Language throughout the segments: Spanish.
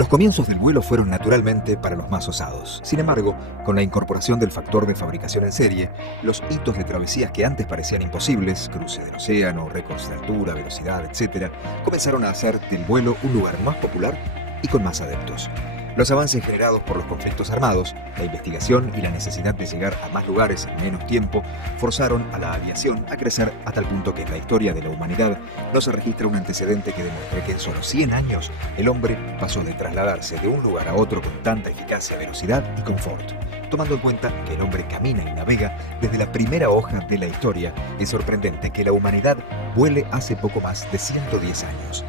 Los comienzos del vuelo fueron naturalmente para los más osados. Sin embargo, con la incorporación del factor de fabricación en serie, los hitos de travesías que antes parecían imposibles, cruce del océano, récords de altura, velocidad, etc., comenzaron a hacer del vuelo un lugar más popular y con más adeptos. Los avances generados por los conflictos armados, la investigación y la necesidad de llegar a más lugares en menos tiempo forzaron a la aviación a crecer a tal punto que en la historia de la humanidad no se registra un antecedente que demuestre que en solo 100 años el hombre pasó de trasladarse de un lugar a otro con tanta eficacia, velocidad y confort. Tomando en cuenta que el hombre camina y navega desde la primera hoja de la historia, es sorprendente que la humanidad vuele hace poco más de 110 años.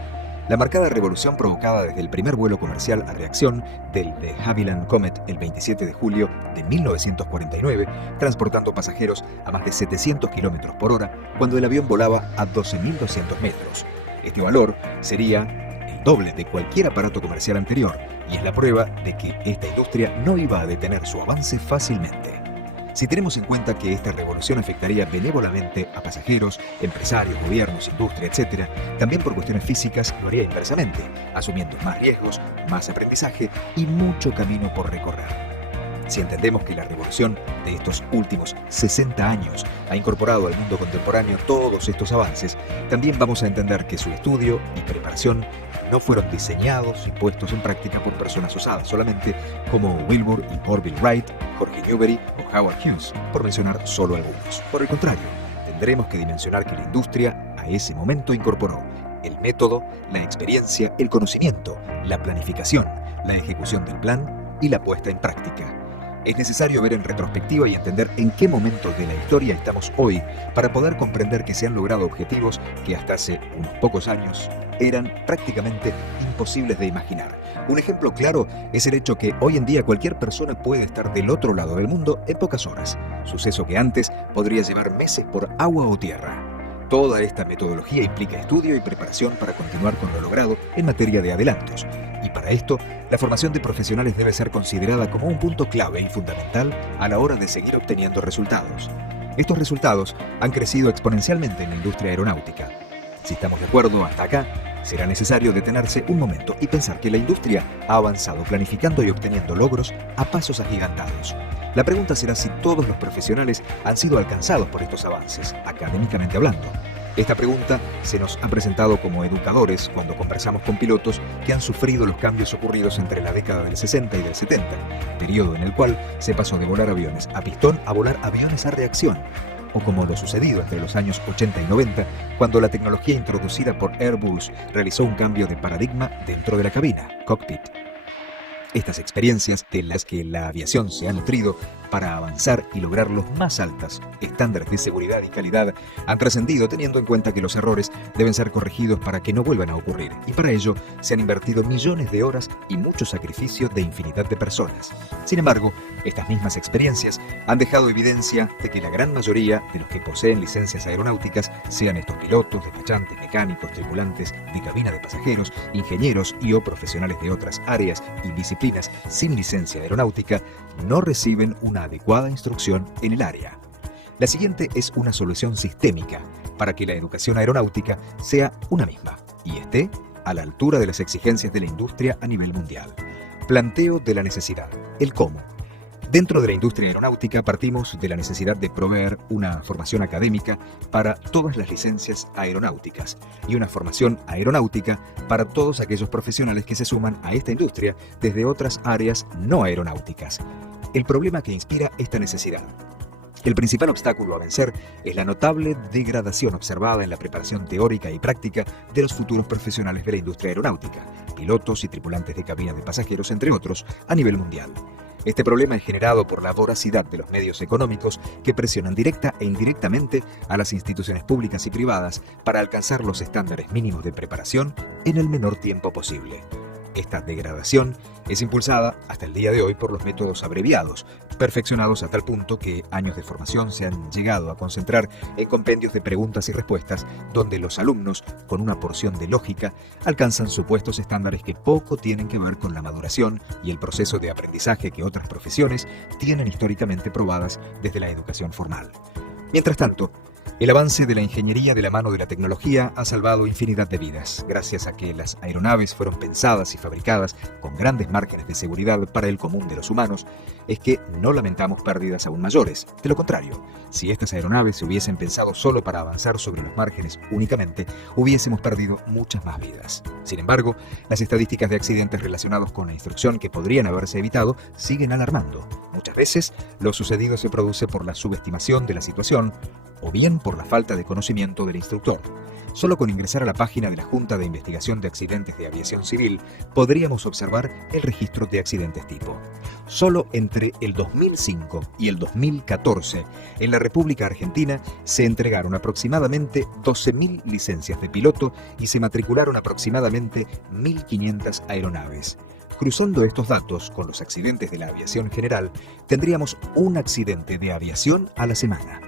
La marcada revolución provocada desde el primer vuelo comercial a reacción del de Havilland Comet el 27 de julio de 1949, transportando pasajeros a más de 700 km por hora cuando el avión volaba a 12.200 metros. Este valor sería el doble de cualquier aparato comercial anterior y es la prueba de que esta industria no iba a detener su avance fácilmente. Si tenemos en cuenta que esta revolución afectaría benévolamente a pasajeros, empresarios, gobiernos, industria, etc., también por cuestiones físicas lo haría inversamente, asumiendo más riesgos, más aprendizaje y mucho camino por recorrer. Si entendemos que la revolución de estos últimos 60 años ha incorporado al mundo contemporáneo todos estos avances, también vamos a entender que su estudio y preparación no fueron diseñados y puestos en práctica por personas osadas solamente, como Wilbur y Orville Wright, Jorge Newbery o Howard Hughes, por mencionar solo algunos. Por el contrario, tendremos que dimensionar que la industria a ese momento incorporó el método, la experiencia, el conocimiento, la planificación, la ejecución del plan y la puesta en práctica. Es necesario ver en retrospectiva y entender en qué momento de la historia estamos hoy para poder comprender que se han logrado objetivos que hasta hace unos pocos años eran prácticamente imposibles de imaginar. Un ejemplo claro es el hecho que hoy en día cualquier persona puede estar del otro lado del mundo en pocas horas, suceso que antes podría llevar meses por agua o tierra. Toda esta metodología implica estudio y preparación para continuar con lo logrado en materia de adelantos. Y para esto, la formación de profesionales debe ser considerada como un punto clave y fundamental a la hora de seguir obteniendo resultados. Estos resultados han crecido exponencialmente en la industria aeronáutica. Si estamos de acuerdo hasta acá, será necesario detenerse un momento y pensar que la industria ha avanzado planificando y obteniendo logros a pasos agigantados. La pregunta será si todos los profesionales han sido alcanzados por estos avances, académicamente hablando. Esta pregunta se nos ha presentado como educadores cuando conversamos con pilotos que han sufrido los cambios ocurridos entre la década del 60 y del 70, periodo en el cual se pasó de volar aviones a pistón a volar aviones a reacción, o como lo sucedido entre los años 80 y 90, cuando la tecnología introducida por Airbus realizó un cambio de paradigma dentro de la cabina, cockpit. Estas experiencias de las que la aviación se ha nutrido para avanzar y lograr los más altos estándares de seguridad y calidad han trascendido teniendo en cuenta que los errores deben ser corregidos para que no vuelvan a ocurrir, y para ello se han invertido millones de horas y mucho sacrificio de infinidad de personas. Sin embargo, estas mismas experiencias han dejado evidencia de que la gran mayoría de los que poseen licencias aeronáuticas, sean estos pilotos, despachantes, mecánicos, tripulantes de cabina de pasajeros, ingenieros y o profesionales de otras áreas y disciplinas sin licencia aeronáutica, no reciben una adecuada instrucción en el área. La siguiente es una solución sistémica para que la educación aeronáutica sea una misma y esté a la altura de las exigencias de la industria a nivel mundial. Planteo de la necesidad, el cómo. Dentro de la industria aeronáutica partimos de la necesidad de proveer una formación académica para todas las licencias aeronáuticas y una formación aeronáutica para todos aquellos profesionales que se suman a esta industria desde otras áreas no aeronáuticas. El problema que inspira esta necesidad. El principal obstáculo a vencer es la notable degradación observada en la preparación teórica y práctica de los futuros profesionales de la industria aeronáutica, pilotos y tripulantes de cabina de pasajeros, entre otros, a nivel mundial. Este problema es generado por la voracidad de los medios económicos que presionan directa e indirectamente a las instituciones públicas y privadas para alcanzar los estándares mínimos de preparación en el menor tiempo posible. Esta degradación es impulsada hasta el día de hoy por los métodos abreviados, perfeccionados a tal punto que años de formación se han llegado a concentrar en compendios de preguntas y respuestas donde los alumnos, con una porción de lógica, alcanzan supuestos estándares que poco tienen que ver con la maduración y el proceso de aprendizaje que otras profesiones tienen históricamente probadas desde la educación formal. Mientras tanto, El avance de la ingeniería de la mano de la tecnología ha salvado infinidad de vidas, gracias a que las aeronaves fueron pensadas y fabricadas con grandes márgenes de seguridad para el común de los humanos. Es que no lamentamos pérdidas aún mayores. De lo contrario, si estas aeronaves se hubiesen pensado solo para avanzar sobre los márgenes únicamente, hubiésemos perdido muchas más vidas. Sin embargo, las estadísticas de accidentes relacionados con la instrucción que podrían haberse evitado siguen alarmando. Muchas veces, lo sucedido se produce por la subestimación de la situación o bien por la falta de conocimiento del instructor. Solo con ingresar a la página de la Junta de Investigación de Accidentes de Aviación Civil podríamos observar el registro de accidentes tipo. Solo entre el 2005 y el 2014, en la República Argentina se entregaron aproximadamente 12.000 licencias de piloto y se matricularon aproximadamente 1.500 aeronaves. Cruzando estos datos con los accidentes de la aviación general, tendríamos un accidente de aviación a la semana.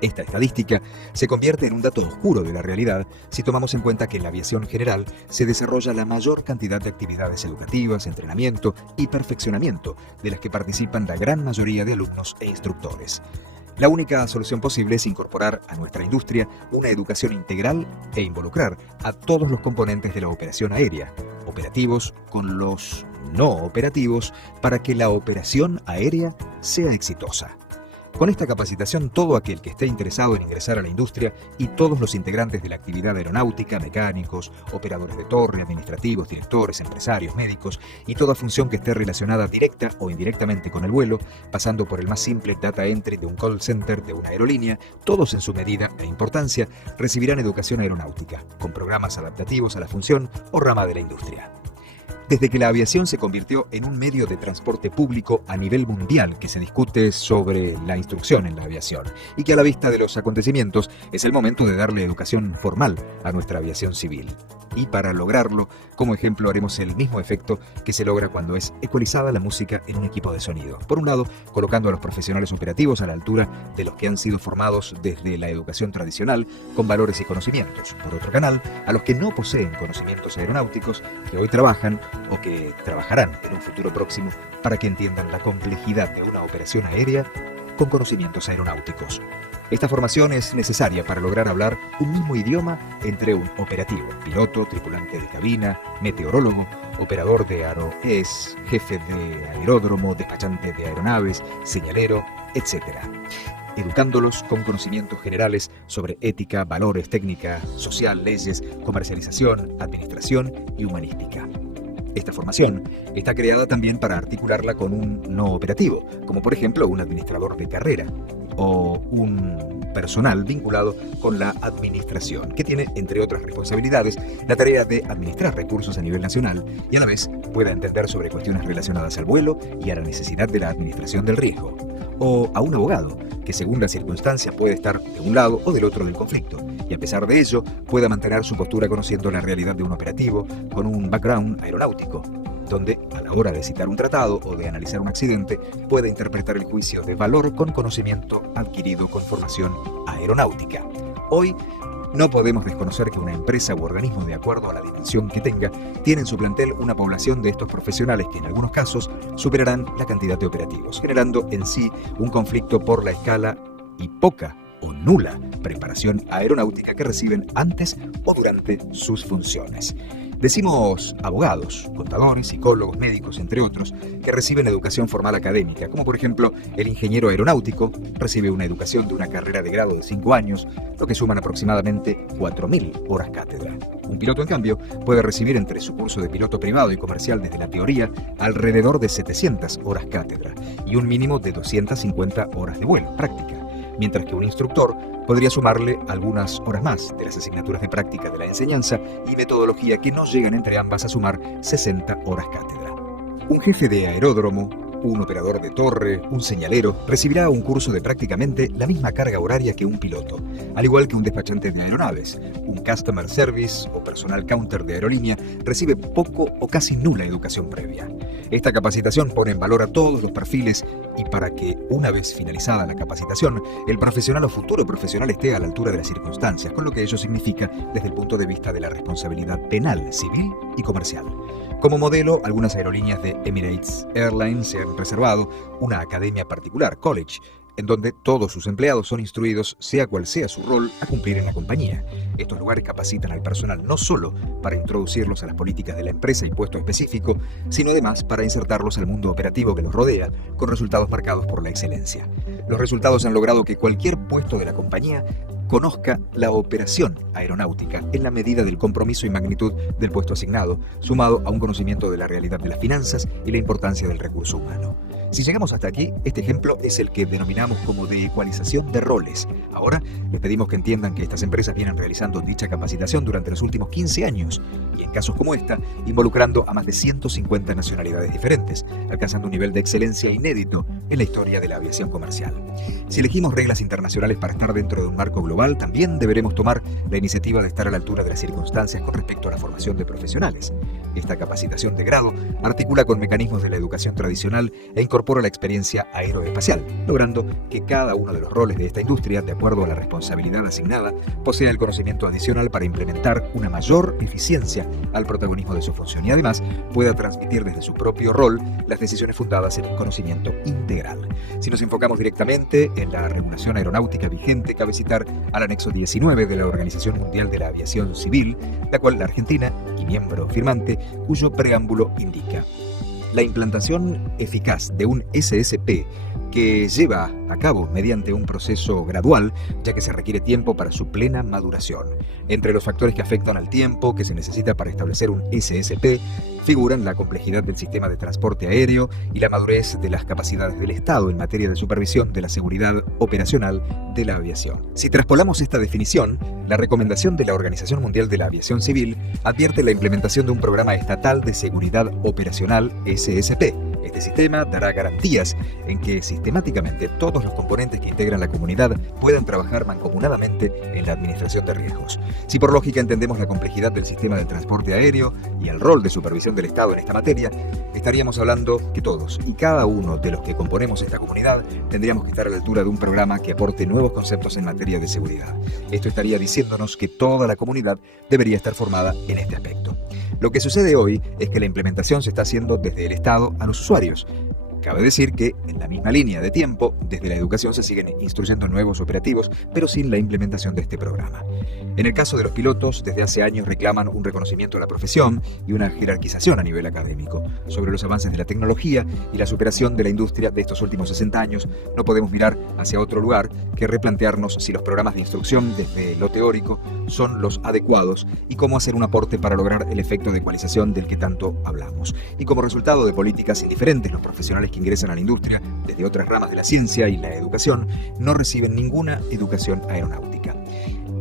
Esta estadística se convierte en un dato oscuro de la realidad si tomamos en cuenta que en la aviación general se desarrolla la mayor cantidad de actividades educativas, entrenamiento y perfeccionamiento de las que participan la gran mayoría de alumnos e instructores. La única solución posible es incorporar a nuestra industria una educación integral e involucrar a todos los componentes de la operación aérea, operativos con los no operativos, para que la operación aérea sea exitosa. Con esta capacitación, todo aquel que esté interesado en ingresar a la industria y todos los integrantes de la actividad aeronáutica, mecánicos, operadores de torre, administrativos, directores, empresarios, médicos y toda función que esté relacionada directa o indirectamente con el vuelo, pasando por el más simple data entry de un call center de una aerolínea, todos en su medida e importancia recibirán educación aeronáutica, con programas adaptativos a la función o rama de la industria. Desde que la aviación se convirtió en un medio de transporte público a nivel mundial que se discute sobre la instrucción en la aviación y que a la vista de los acontecimientos es el momento de darle educación formal a nuestra aviación civil. Y para lograrlo, como ejemplo, haremos el mismo efecto que se logra cuando es ecualizada la música en un equipo de sonido. Por un lado, colocando a los profesionales operativos a la altura de los que han sido formados desde la educación tradicional con valores y conocimientos. Por otro canal, a los que no poseen conocimientos aeronáuticos, que hoy trabajan o que trabajarán en un futuro próximo para que entiendan la complejidad de una operación aérea con conocimientos aeronáuticos. Esta formación es necesaria para lograr hablar un mismo idioma entre un operativo, piloto, tripulante de cabina, meteorólogo, operador de aeroes, jefe de aeródromo, despachante de aeronaves, señalero, etc., educándolos con conocimientos generales sobre ética, valores, técnica, social, leyes, comercialización, administración y humanística. Esta formación está creada también para articularla con un no operativo, como por ejemplo un administrador de carrera o un personal vinculado con la administración, que tiene, entre otras responsabilidades, la tarea de administrar recursos a nivel nacional y a la vez pueda entender sobre cuestiones relacionadas al vuelo y a la necesidad de la administración del riesgo. O a un abogado, que según la circunstancia puede estar de un lado o del otro del conflicto, y a pesar de ello pueda mantener su postura conociendo la realidad de un operativo con un background aeronáutico, donde a la hora de citar un tratado o de analizar un accidente pueda interpretar el juicio de valor con conocimiento adquirido con formación aeronáutica. Hoy no podemos desconocer que una empresa u organismo, de acuerdo a la dimensión que tenga, tiene en su plantel una población de estos profesionales que en algunos casos superarán la cantidad de operativos, generando en sí un conflicto por la escala y poca o nula preparación aeronáutica que reciben antes o durante sus funciones. Decimos abogados, contadores, psicólogos, médicos, entre otros, que reciben educación formal académica, como por ejemplo el ingeniero aeronáutico recibe una educación de una carrera de grado de 5 años, lo que suman aproximadamente 4.000 horas cátedra. Un piloto, en cambio, puede recibir entre su curso de piloto privado y comercial desde la teoría alrededor de 700 horas cátedra y un mínimo de 250 horas de vuelo, práctica, mientras que un instructor podría sumarle algunas horas más de las asignaturas de práctica de la enseñanza y metodología que no llegan entre ambas a sumar 60 horas cátedra. Un jefe de aeródromo, un operador de torre, un señalero, recibirá un curso de prácticamente la misma carga horaria que un piloto, al igual que un despachante de aeronaves. Un customer service o personal counter de aerolínea recibe poco o casi nula educación previa. Esta capacitación pone en valor a todos los perfiles y para que, una vez finalizada la capacitación, el profesional o futuro profesional esté a la altura de las circunstancias, con lo que ello significa desde el punto de vista de la responsabilidad penal, civil y comercial. Como modelo, algunas aerolíneas de Emirates Airlines se han reservado una academia particular, college, en donde todos sus empleados son instruidos, sea cual sea su rol, a cumplir en la compañía. Estos lugares capacitan al personal no solo para introducirlos a las políticas de la empresa y puesto específico, sino además para insertarlos al mundo operativo que los rodea, con resultados marcados por la excelencia. Los resultados han logrado que cualquier puesto de la compañía conozca la operación aeronáutica en la medida del compromiso y magnitud del puesto asignado, sumado a un conocimiento de la realidad de las finanzas y la importancia del recurso humano. Si llegamos hasta aquí, este ejemplo es el que denominamos como de ecualización de roles. Ahora, les pedimos que entiendan que estas empresas vienen realizando dicha capacitación durante los últimos 15 años y en casos como esta, involucrando a más de 150 nacionalidades diferentes, alcanzando un nivel de excelencia inédito en la historia de la aviación comercial. Si elegimos reglas internacionales para estar dentro de un marco global, también deberemos tomar la iniciativa de estar a la altura de las circunstancias con respecto a la formación de profesionales. Esta capacitación de grado articula con mecanismos de la educación tradicional e incorpora la experiencia aeroespacial, logrando que cada uno de los roles de esta industria, de acuerdo a la responsabilidad asignada, posea el conocimiento adicional para implementar una mayor eficiencia al protagonismo de su función y además pueda transmitir desde su propio rol las decisiones fundadas en un conocimiento integral. Si nos enfocamos directamente en la regulación aeronáutica vigente, cabe citar al anexo 19 de la Organización Mundial de la Aviación Civil, la cual la Argentina, y miembro firmante, cuyo preámbulo indica: la implantación eficaz de un SSP que lleva a cabo mediante un proceso gradual, ya que se requiere tiempo para su plena maduración. Entre los factores que afectan al tiempo que se necesita para establecer un SSP figuran la complejidad del sistema de transporte aéreo y la madurez de las capacidades del Estado en materia de supervisión de la seguridad operacional de la aviación. Si traspolamos esta definición, la recomendación de la Organización Mundial de la Aviación Civil advierte la implementación de un programa estatal de seguridad operacional SSP. Este sistema dará garantías en que sistemáticamente todos los componentes que integran la comunidad puedan trabajar mancomunadamente en la administración de riesgos. Si por lógica entendemos la complejidad del sistema de transporte aéreo y el rol de supervisión del Estado en esta materia, estaríamos hablando que todos y cada uno de los que componemos esta comunidad tendríamos que estar a la altura de un programa que aporte nuevos conceptos en materia de seguridad. Esto estaría diciéndonos que toda la comunidad debería estar formada en este aspecto. Lo que sucede hoy es que la implementación se está haciendo desde el Estado a los usuarios. Cabe decir que, en la misma línea de tiempo, desde la educación se siguen instruyendo nuevos operativos, pero sin la implementación de este programa. En el caso de los pilotos, desde hace años reclaman un reconocimiento de la profesión y una jerarquización a nivel académico. Sobre los avances de la tecnología y la superación de la industria de estos últimos 60 años, no podemos mirar hacia otro lugar que replantearnos si los programas de instrucción desde lo teórico son los adecuados y cómo hacer un aporte para lograr el efecto de ecualización del que tanto hablamos. Y como resultado de políticas indiferentes, los profesionales que ingresan a la industria desde otras ramas de la ciencia y la educación no reciben ninguna educación aeronáutica.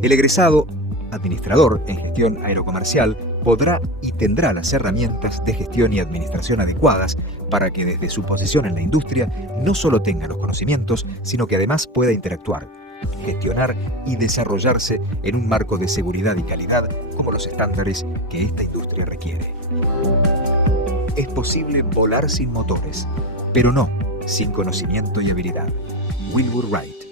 El egresado administrador en gestión aerocomercial podrá y tendrá las herramientas de gestión y administración adecuadas para que desde su posición en la industria no solo tenga los conocimientos, sino que además pueda interactuar, gestionar y desarrollarse en un marco de seguridad y calidad como los estándares que esta industria requiere. Es posible volar sin motores, pero no sin conocimiento y habilidad. Wilbur Wright.